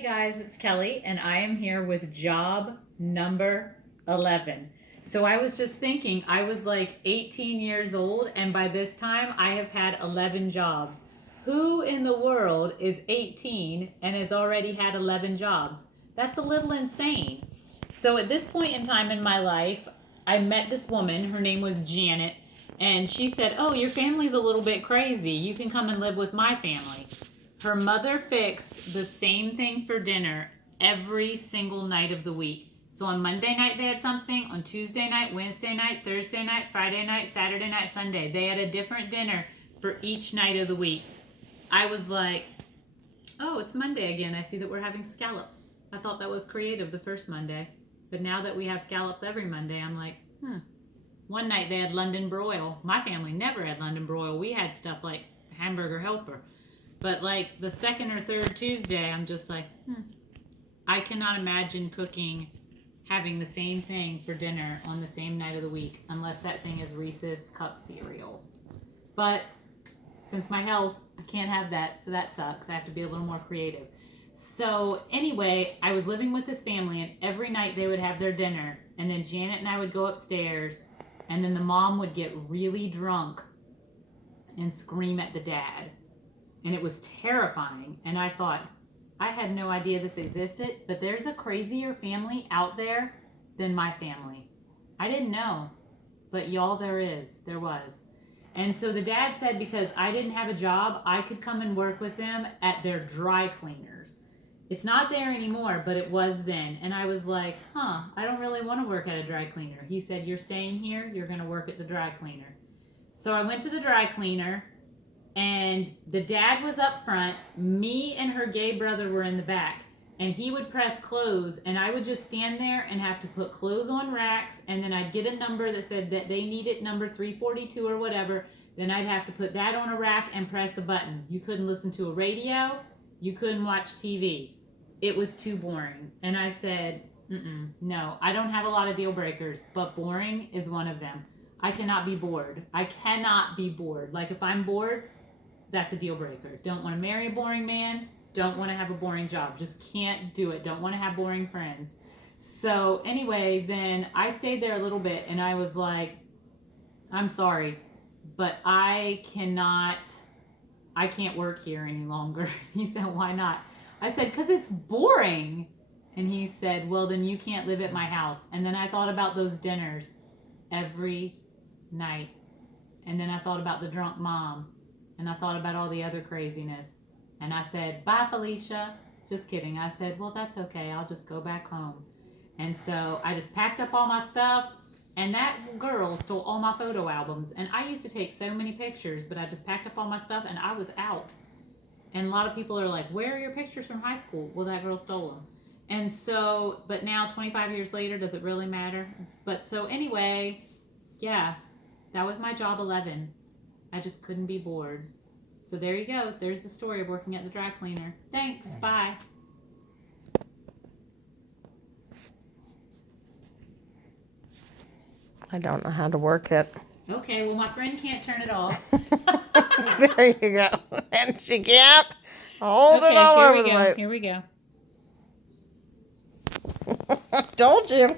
Hey guys, it's Kelly, and I am here with job number 11. So I was just thinking, I was like 18 years old, and by this time I have had 11 jobs. Who in the world is 18 and has already had 11 jobs? That's a little insane. So at this point in time in my life, I met this woman. Her name was Janet, and she said, "Oh, your family's a little bit crazy. You can come and live with my family." Her mother fixed the same thing for dinner every single night of the week. So on Monday night they had something, on Tuesday night, Wednesday night, Thursday night, Friday night, Saturday night, Sunday. They had a different dinner for each night of the week. I was like, oh, it's Monday again. I see that we're having scallops. I thought that was creative the first Monday. But now that we have scallops every Monday, I'm like, One night they had London broil. My family never had London broil. We had stuff like hamburger helper. But like the second or third Tuesday, I'm just like, I cannot imagine cooking, having the same thing for dinner on the same night of the week, unless that thing is Reese's cup cereal. But since my health, I can't have that, so that sucks. I have to be a little more creative. So anyway, I was living with this family, and every night they would have their dinner, and then Janet and I would go upstairs, and then the mom would get really drunk and scream at the dad. And it was terrifying. And I thought, I had no idea this existed, but there's a crazier family out there than my family. I didn't know, but y'all, there was. And so the dad said because I didn't have a job, I could come and work with them at their dry cleaners. It's not there anymore, but it was then. And I was like, I don't really want to work at a dry cleaner. He said, you're staying here, you're going to work at the dry cleaner. So I went to the dry cleaner. And the dad was up front, me and her gay brother were in the back, and he would press clothes, and I would just stand there and have to put clothes on racks, and then I'd get a number that said that they needed number 342 or whatever, then I'd have to put that on a rack and press a button. You couldn't listen to a radio, you couldn't watch TV. It was too boring. And I said, no, I don't have a lot of deal breakers, but boring is one of them. I cannot be bored. I cannot be bored. Like if I'm bored, that's a deal breaker. Don't want to marry a boring man. Don't want to have a boring job. Just can't do it. Don't want to have boring friends. So anyway, then I stayed there a little bit and I was like, I'm sorry, but I can't work here any longer. He said, why not? I said, because it's boring. And he said, well, then you can't live at my house. And then I thought about those dinners every night. And then I thought about the drunk mom. And I thought about all the other craziness. And I said, bye, Felicia. Just kidding. I said, well, that's okay. I'll just go back home. And so I just packed up all my stuff. And that girl stole all my photo albums. And I used to take so many pictures, but I just packed up all my stuff and I was out. And a lot of people are like, where are your pictures from high school? Well, that girl stole them. And so, but now 25 years later, does it really matter? But so anyway, yeah, that was my job 11. I just couldn't be bored. So there you go. There's the story of working at the dry cleaner. Thanks. Bye. I don't know how to work it. Okay, well, my friend can't turn it off. There you go. And she can't hold it all over the place. Here we go. Told you.